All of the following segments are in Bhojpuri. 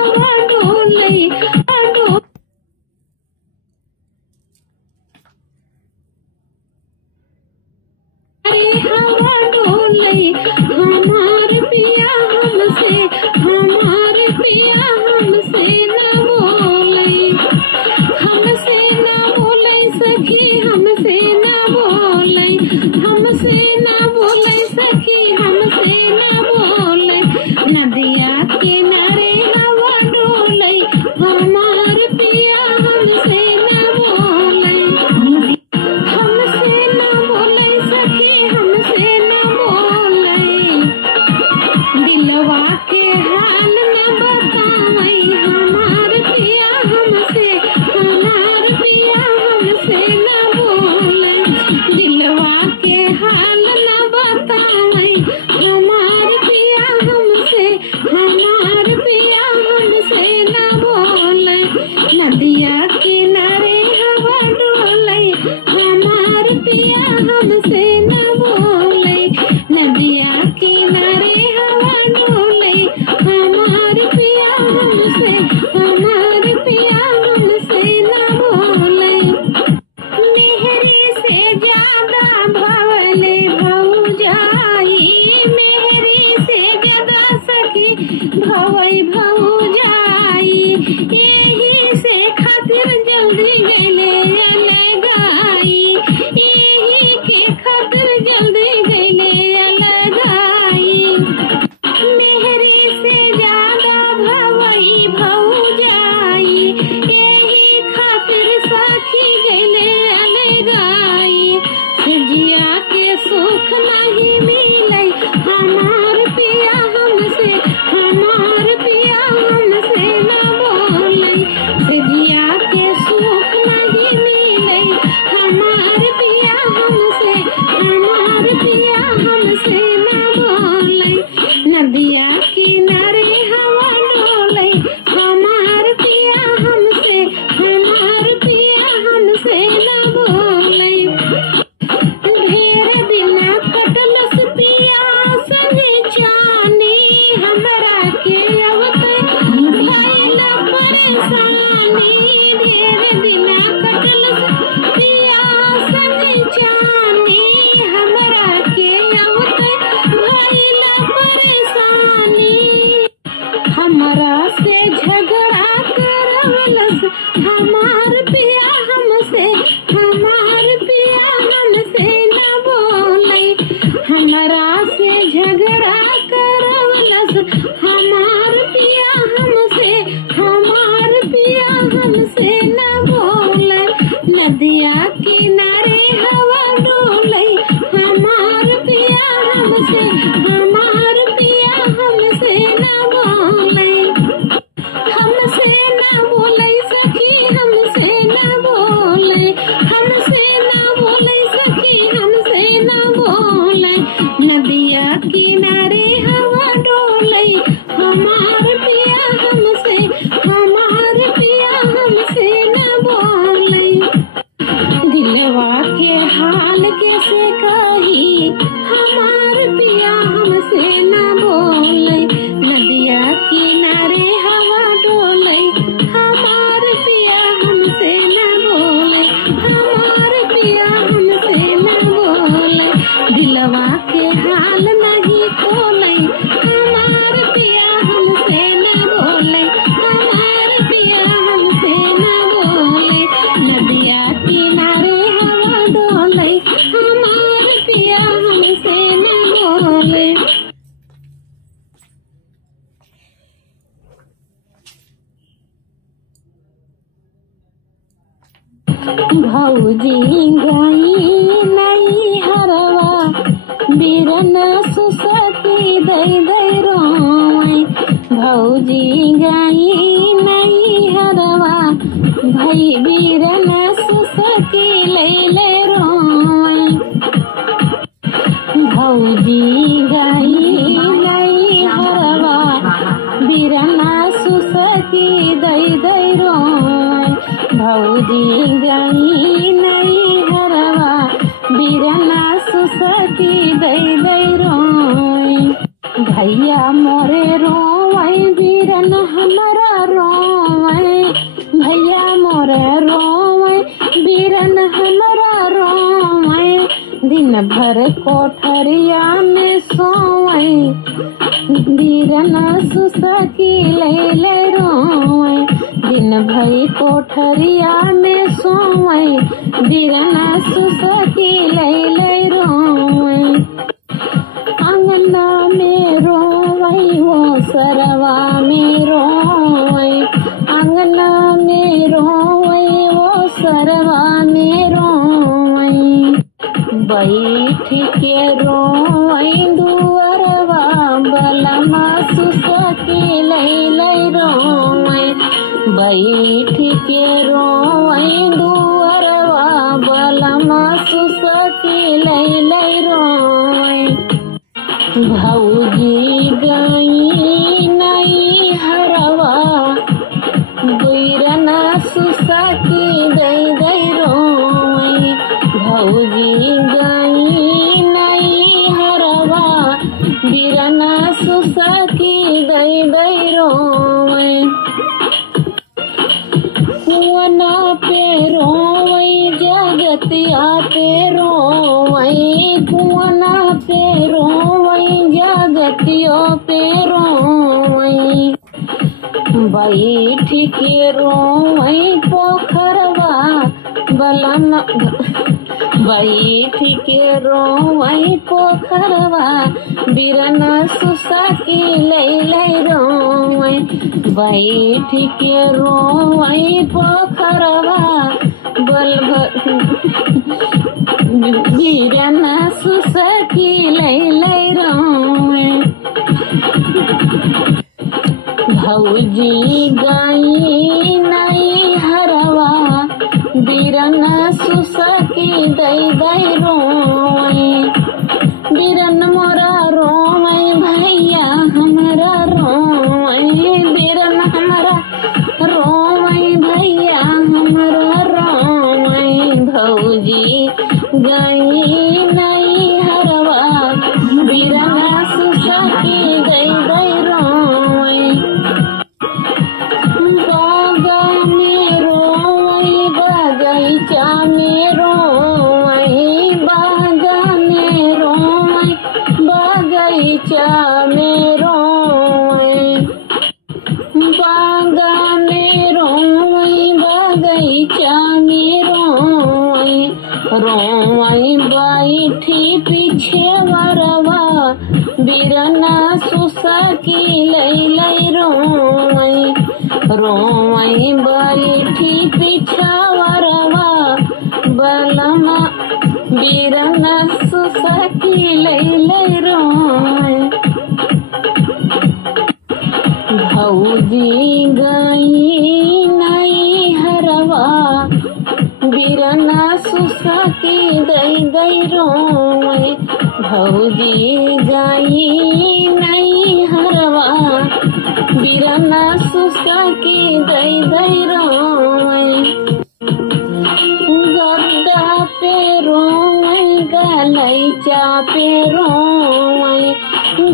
हवा डोलई हवा डोलई हमार पिया हमसे न बोलई सखी हमसे न बोलई सखी हमसे न बोलई नदिया किनारे हवा डोलई हमार पिया हमसे न बोलई सखी हमसे न बोलई दिलवा के हाल न बतावई हमार पिया हमसे न बोलई दिलवा के हाल न बतावई हमार पिया हमसे न बोलई नदिया किनारे हवा डोलई हमार पिया हमसे न बोलई नदिया किनारे हवा डोलई हमार पिया हमसे न बोलई मेहरी से ज्यादा भवले भौजाई मेहरी से ज्यादा सखी भौजाई यही से खातिर जल्दी गले अलगाई यही के खातिर जल्दी गले अलगाई मेहरी से ज्यादा भौजाई यही खातिर सखी गले अलगाई जिया के सुख नहीं मिले हमार पिया हमसे न बोलई जिया के सुख नहीं मिले हमार पिया हमसे न बोलई नदिया किनारे हवा डोलई हमार पिया हमसे न बोलई ढेर बिना कटलस पिया संगे जानी हमरा के भइल परेशानी ढेर बिना कटलस पिया संगे जानी हमरा के भइल परेशानी हमरा से झगड़ा करवलस हमार पिया हमसे न बोलई हमरा से झगड़ा करवलस हमार पिया हमसे न बोलई नदिया किनारे हवा डोलई हमार पिया हमसे न बोलई सखी हमसे न बोलई सखी हमसे न बोलई नदिया किनारे हवा डोलई हमार पिया हमसे न बोलई दिलवा के हाल कैसे कही हमार पिया हमसे न बोलई नदिया किनारे हवा डोलई हमार पिया हमसे न बोलई दिलवा के हाल नहीं खोलई हमार पिया हमसे न बोलई नदिया किनारे हवा डोलई हमार पिया हमसे न बोलई भौजी गई नहीं हरवा बिरन सुसती दई रोई भौजी गई नहीं हरवा भई बिरन सुसती ले रोई भौजी गई नहीं हरवा बिरन सुसती दई रोई भौजी गई नहीं हरवा बिरना सुसती दई रोई भैया मोरे रोई बिरन हमरा भर कोठरिया में सोवई बीरना सुसकी लैले रोवई दिन भई कोठरिया में सोवई बीरना सुसकी लैले रोवई अंगना में रोवई वो सरवा में रोवई अंगना में रोवई वो सरवा में रोवई बैठ के रोवई दुअरवा बलमा सुसकी लैले रोवई बैठ के रोवई दुअरवा बलमा सुसकी लैले रोवई भौजी गई नई हरवा बीरना सुसकी दई दई रोवई भौजी गई नई हरवा बीरना सुसकी दई दई रोवई कुआना पे रोवई जगतिया पे रोवई कुआना पे रोवई जगतियो पे रोवई बैठ के रोवई पोखरवा बलम बैठ के रोवई पोखरवा बीरना सुसकी लैले रोवई बैठ के रोवई पोखरवा बीरना सुसकी लैले रोवई भौजी गई नई हरवा बीरना सुसकी दई दई रोवई बीरन मोरा रोवई भैया हमरा रोवई बीरन हमरा रोवई भैया हमरा रोवई भौजी गई नई हरवा बीरना सुसकी दई दई रोवई बागा में रोवई बगीचा में रोवई बागा में रोवई बगीचा में रोवई बागा में रोवई बगीचा में रोवई रोवई बैठी पीछे वरवा बीरना सुसकी लैले रोवई रोवई बैठी पीछा वरवा बलमा बीरना सुसकी लैले रोवई भौजी गई नई हरवा बीरना सुसकी दई दई रोवई भौजी गई नई हरवा बीरना सुसकी दई दई रोवई गद्दा पे रोवई गलैचा पे रोवई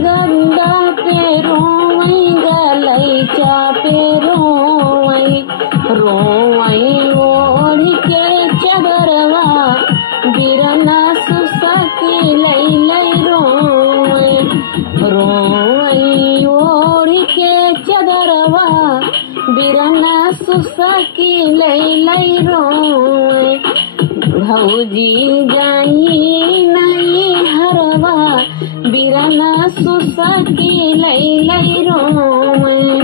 गद्दा पे रोवई गलैचा पे रोवई रोवई ओढ़ के चदरवा बीरना सुसकी लैले रोवई रोवई ओढ़ के चदरवा बीरना सुसकी लैले रोवई भौजी गई नई हरवा बीरना सुसकी लैले रोवई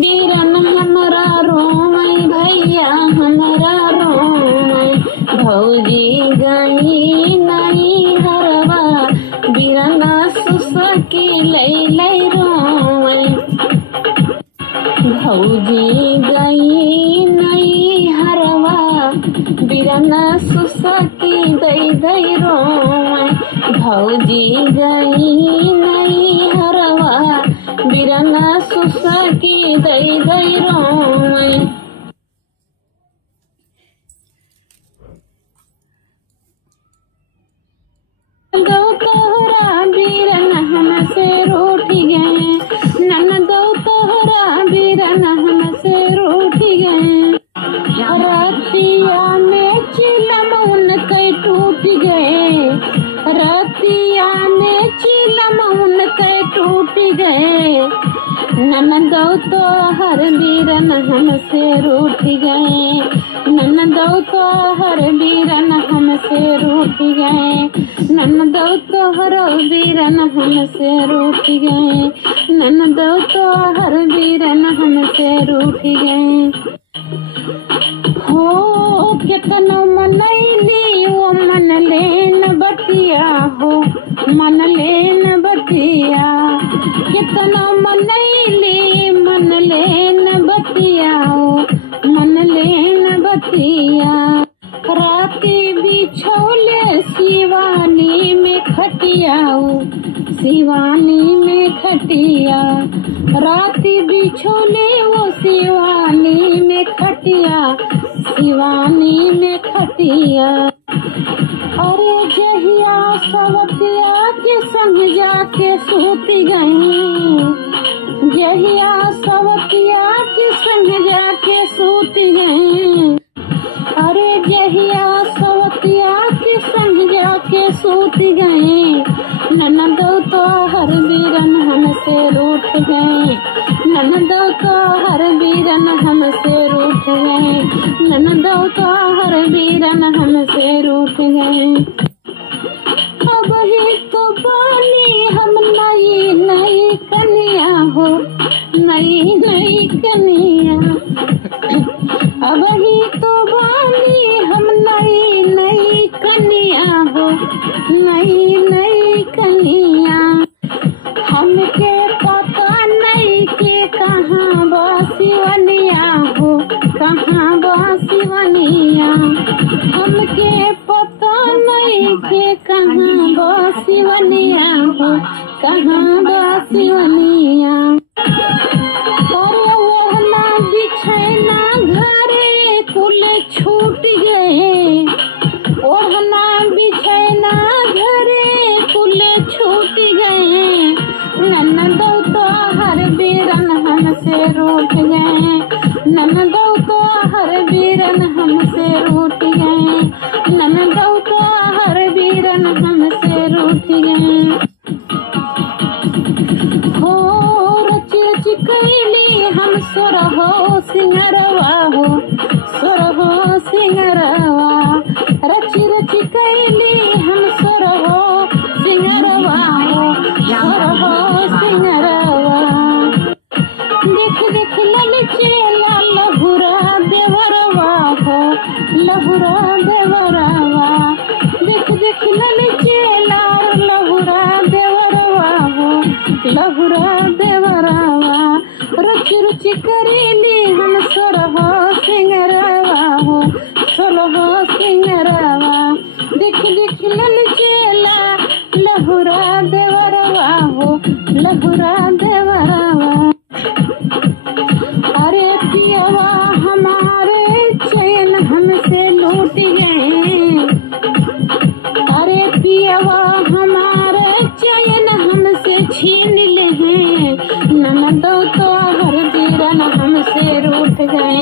बीरन हमरा रोवई भैया हमरा रोवई भौजी गई नई हरवा बीरना सुसकी लैले रोवई भौजी गई नई हरवा बीरना सुसकी दई दई रोवई भौजी गई नई हरवा बीरना सुसकी दई दई रोवई दो तोहरा बीरन हमसे रूठ गए ननदो तोहरा बीरन हमसे रूठ गए रतिया में चिलम उनके टूट गए ननदो तो हर वीरन हमसे रूठ गए, ननदो तो हर वीरन हमसे रूठ गए, ननदो तो हर वीरन हमसे रूठ गए, ननदो तो हर वीरन हमसे रूठ गए। हो कितनो मनैली वो मन लेन बतिया हो, मन लेन बतिया, कितनो मनैली मन लेन बतिया हो, मन लेन बतिया। राती बिछोले शिवानी में खटियाऊ, शिवानी में खटिया, राती बिछोले वो शिवानी में खटिया, शिवानी में खटिया। अरे जहिया सवतिया के संग जाके सूती गई, जहिया सवतिया के संग जाके सूती गई, अरे जहिया सवतिया के संग जाके सूती गए, ननदो तो हर वीरन हमसे रूठ गए, ननदो तो हर वीरन हमसे रूठ गए, ननदो तो हर वीरन हमसे रूठ गए। अब ही तो बानी हम नई नई कनिया हो, नई नई कनिया, अब ही तो बानी हम नई नई कनिया हो, नई नई कनिया। हमके पता नहीं के कहाँ बासिवनिया हो, कहाँ बासिवनिया, हमके पता नहीं के कहाँ बासिवनिया हो, कहाँ बासिवनिया। अरे वहना बिछैना घरे कुल छूट गए, ओढ़ना बिछैना घरे कुल छूट गए, ननदो तो हर वीरन हमसे रूठ गए, ननदो तो हर वीरन हमसे रूठ गए, ननदो तो हर वीरन हमसे रूठ गए। हो रच रच कैली हम सुरहो सिंगरवा हो, सुरहो सिंगरवा, रच रच कैली हम सुरहो सिंगरवा हो, सुरहो सिंगरवा। देख देख ललचेला लहुरा देवरवा हो, लहुरा देवरवा, देख देख ललचेला लहुरा देवरवा हो, लहुरा देवरवा। रुचि रुचि करेली हम सुरहो सिंगरवा हो, सुरहो सिंगरवा, देख देख ललचेला लहुरा देवरवा हो, लहुरा देवरवा। अरे पियवा हमारे चैन हमसे लूट गए, अरे पियवा हमारे चैन हमसे छीन ले हैं, ननदो तो हर वीरन हमसे रूठ गए,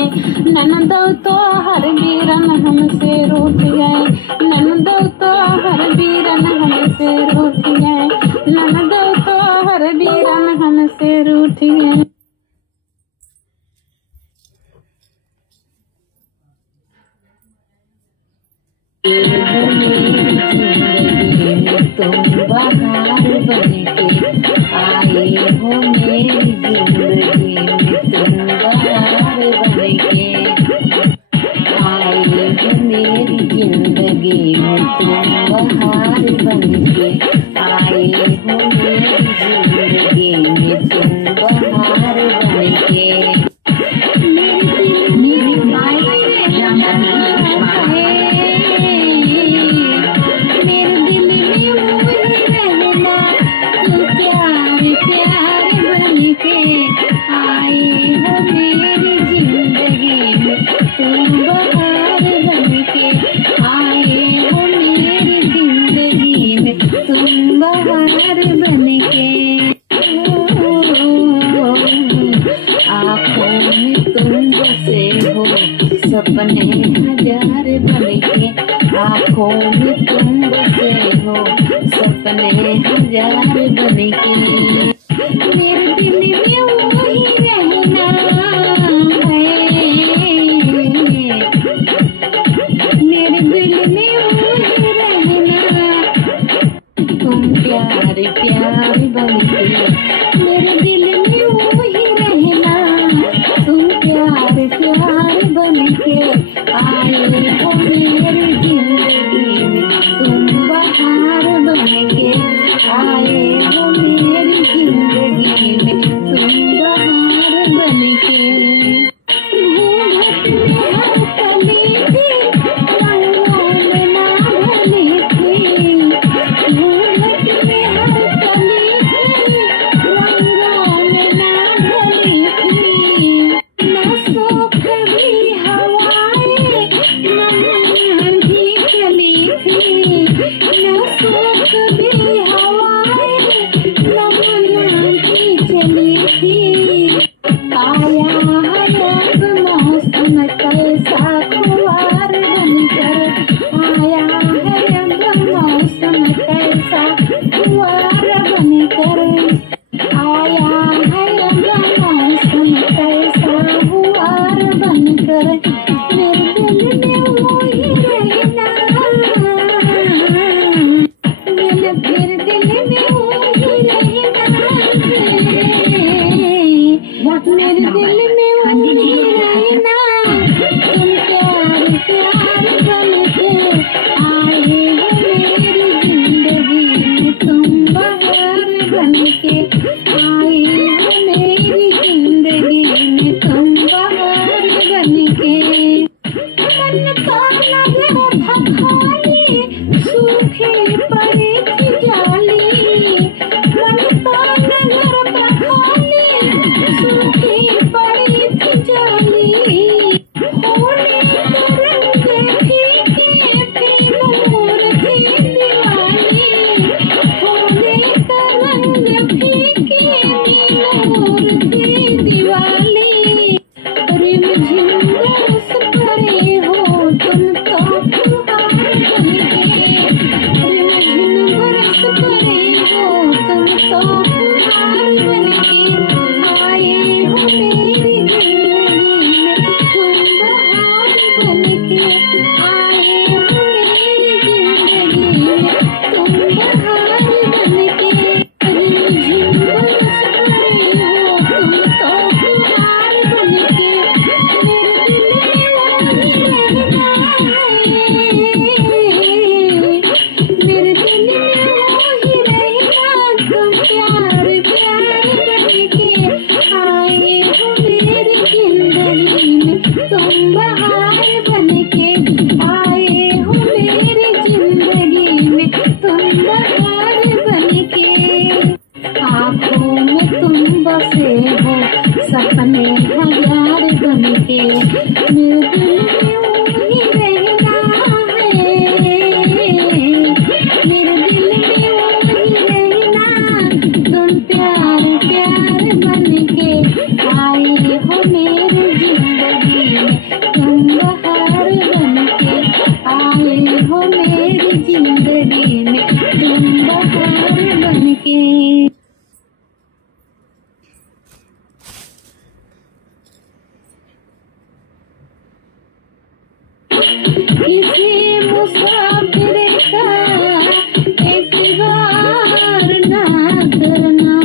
ननदो तो हर वीरन हमसे रूठ गए, ननदो तो हर वीरन हमसे रूठ गए, ननदो तो हर वीरन हमसे रूठ गए। तुम बहार बनके आए हो मेरी जिंदगी में, तुम बहार बनके आए हो मेरी जिंदगी में, तुम बहार बनके आए हो मेरी जिंदगी में, तुम बहार बनके। मेरी माई सपने हजार बनके, आँखों में तुम बसे हो, सपने हजार बनके। मेरे दिल में वही आए हो मेरी जिंदगी में तुम बहार बनके, आए हो मेरी जिंदगी में तुम बहार बनके। घूंघट में हर कली थी, रंगों में ना ढली थी। घूंघट में हर कली थी, रंगों में ना ढली थी। न सोख भी हवाएं, न आंधी चली थी। न सोख भी हवाएं, न आंधी चली थी। आया है अब मौसम कैसा खुआर बनकर, आया है अब मौसम कैसा खुआर बनकर। आया है अब मौसम कैसा खुआर बनकर। मेरे दिल में वो ही रहना, मेरे दिल में वो ही रहना। मेरे दिल में वो ही रहना। तुम प्यार प्यार बनके आए हो मेरी जिंदगी में तुम बहार बनके, आए हो मेरी जिंदगी में तुम बहार बनके। मन का नगर था खाली, सूखे पड़े थी जाली। मन का नगर था खाली, सूखे पड़ी थी जाली। होली के रंग फीके फिर नूर थी दिवाली। होली का रंग फीके नूर थी दिवाली। रिमझिम बरस पड़े हो तुम तो फुहार बनके, रिमझिम बरस पड़े हो तुम तो फुहार बनके। आए हो मेरी जिंदगी में तुम बहार बनके, आए हो मेरी जिंदगी में तुम बहार बनके। रिमझिम बरस पड़े हो तुम तो फुहार बनके। मेरे दिल में वो ही रहना है, मेरे दिल में वो ही रहना। तुम प्यार प्यार बनके आए हो मेरी जिंदगी में तुम बहार बनके, आए हो मेरी जिंदगी में तुम बहार बनके। आँखों में तुम बसे हो सपने हजार बनके, मेरे दिल में वो ही रहना है, मेरे दिल में वो ही रहना। तुम प्यार प्यार बनके आए हो मेरी जिंदगी में तुम बहार बनके, आए हो मेरी जिंदगी में तुम बहार बनके। किसी मुसाफिर का एतबार ना करना।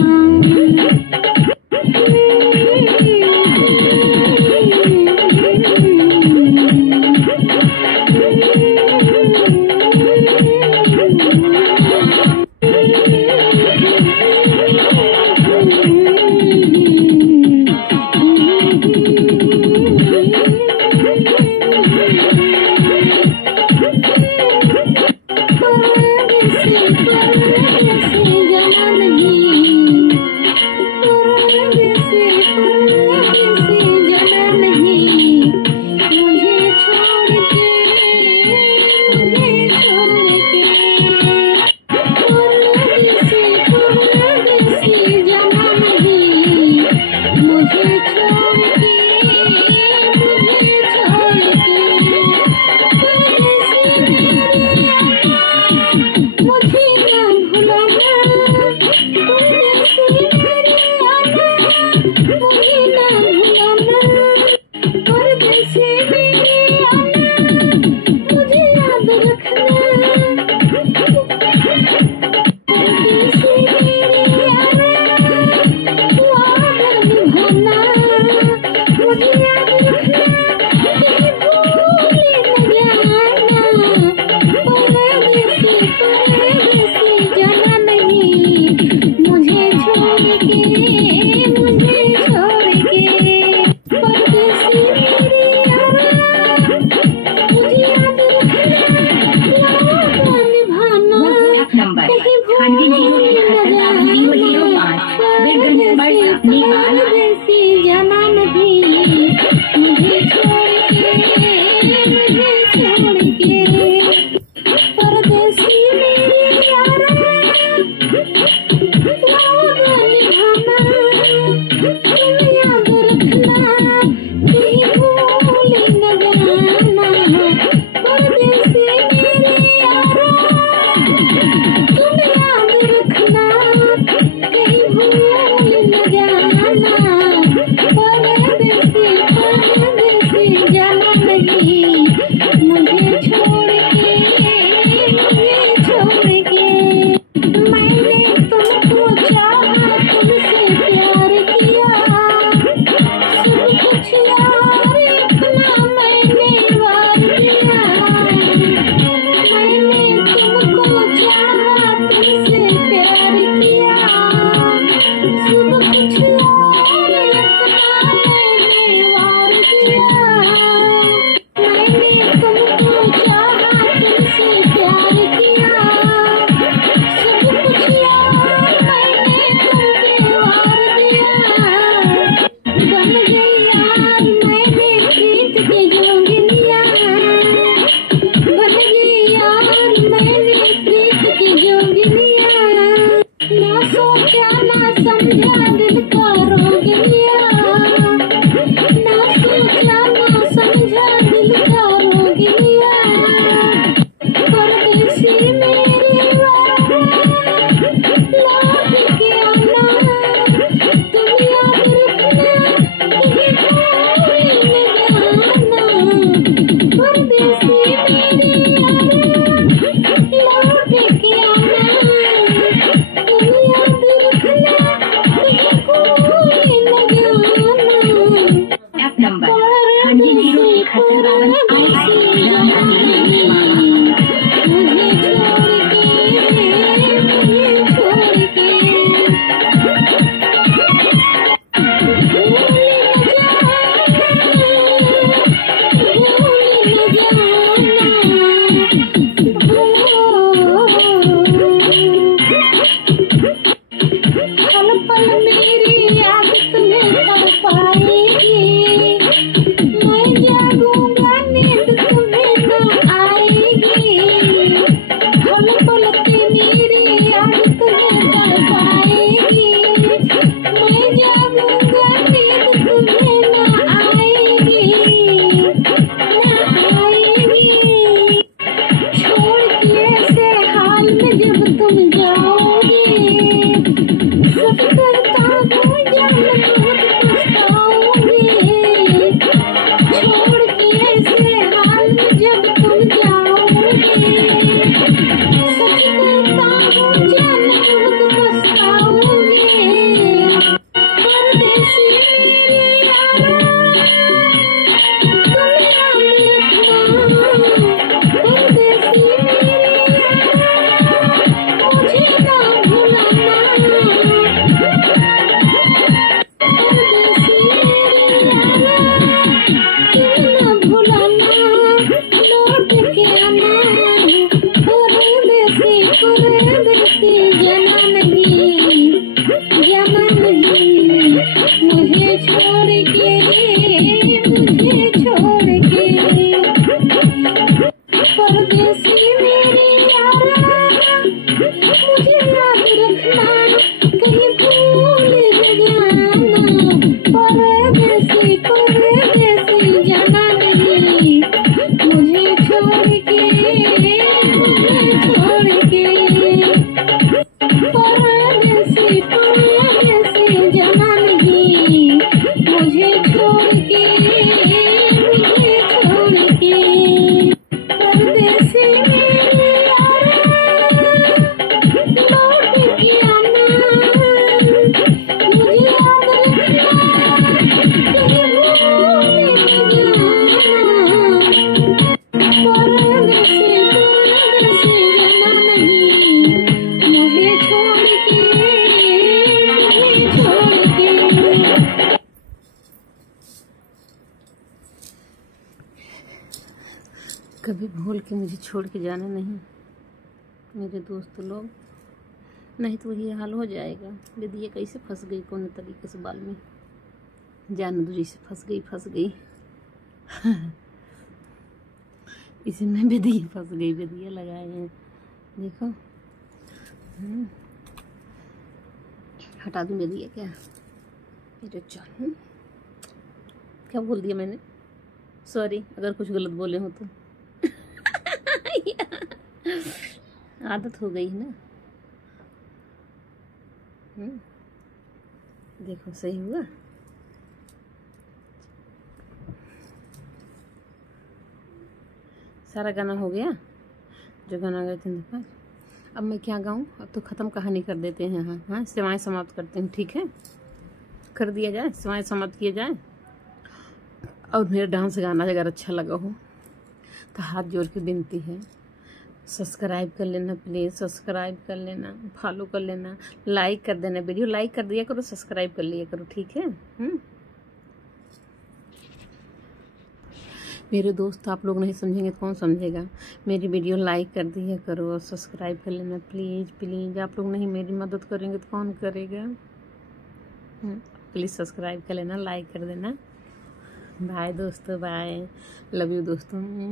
छोड़ के, मुझे छोड़ के, परदेसी मेरे यारा लौट के आना, मुझे याद रखना, कहीं भूल न जाना। परदेसी जाना नहीं, मुझे छोड़ के, मुझे छोड़ के। कभी भूल के मुझे छोड़ के जाना नहीं मेरे दोस्त लोग, नहीं तो वही हाल हो जाएगा। दीदी ये कैसे फंस गई कौन तरीके से बाल में, जान दूरी से फंस गई इसी में बेदिया फंस गई, बेदिया लगाए हैं देखो। हटा दूँ बेदिया क्या, ये चल क्या बोल दिया मैंने, सॉरी अगर कुछ गलत बोले हो तो। आदत हो गई ना। देखो सही हुआ। सारा गाना हो गया जो गाना गाए थे देखा। अब मैं क्या गाऊं, अब तो ख़त्म कहानी कर देते हैं। हाँ सेवाएं समाप्त करते हैं, ठीक है कर दिया जाए, सेवाएं समाप्त किया जाए। और मेरा डांस गाना अगर अच्छा लगा हो तो हाथ जोड़ के विनती है सब्सक्राइब कर लेना प्लीज़, सब्सक्राइब कर लेना, फॉलो कर लेना, लाइक कर देना, वीडियो लाइक कर दिया करो, सब्सक्राइब कर लिया करो, ठीक है। मेरे दोस्त आप लोग नहीं समझेंगे तो कौन समझेगा। मेरी वीडियो लाइक कर दिया करो और सब्सक्राइब कर लेना प्लीज़ प्लीज़। आप लोग नहीं मेरी मदद करेंगे तो कौन करेगा। प्लीज़ सब्सक्राइब कर लेना, लाइक कर देना। बाय दोस्तों, बाय, लव यू दोस्तों।